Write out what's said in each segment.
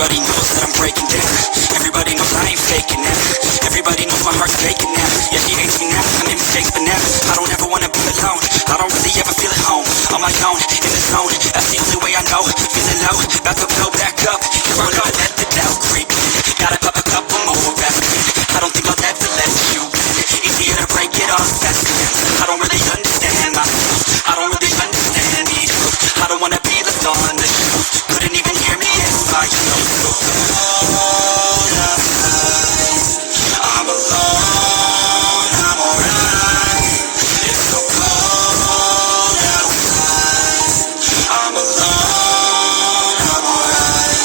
Everybody knows that I'm breaking down. Everybody knows I ain't faking now. Everybody knows my heart's faking now. Yeah, she hates me now, I made mistakes, but now I don't ever wanna be alone. I don't really ever feel at home. On my own, in the zone, that's the only way I know. Feeling low, about to blow back up. Here I go, let the doubt creep in. Gotta pop a couple more aspirin. I don't think I'll ever let you in. Easier to break it off fast. I don't really understand myself. I don't really understand me. I don't wanna be left on the shelf. Couldn't even hear me if I yelled. So cold outside, I'm alone, I'm alright. It's so cold outside, I'm alone, I'm alright.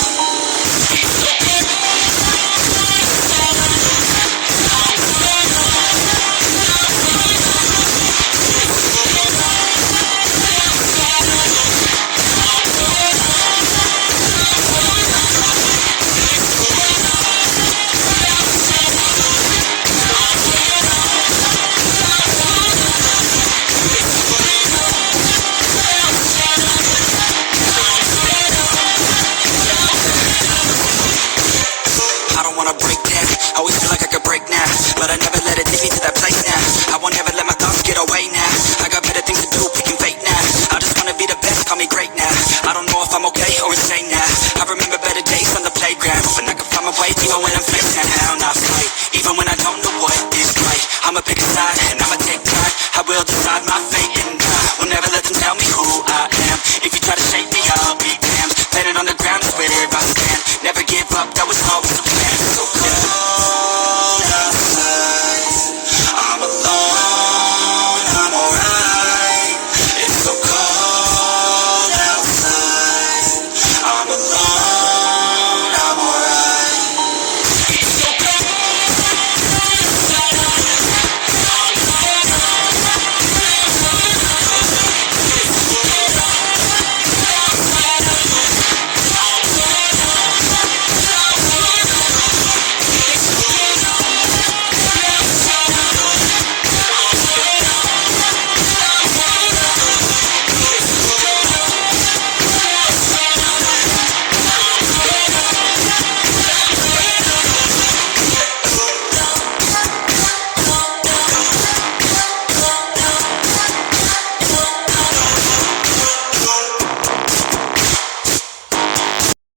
I don't wanna break down, I always feel like I could break now, but I never let it take me to that place now. I won't ever let my thoughts get away now. I got better things to do, picking fate now. I just wanna be the best, call me great now.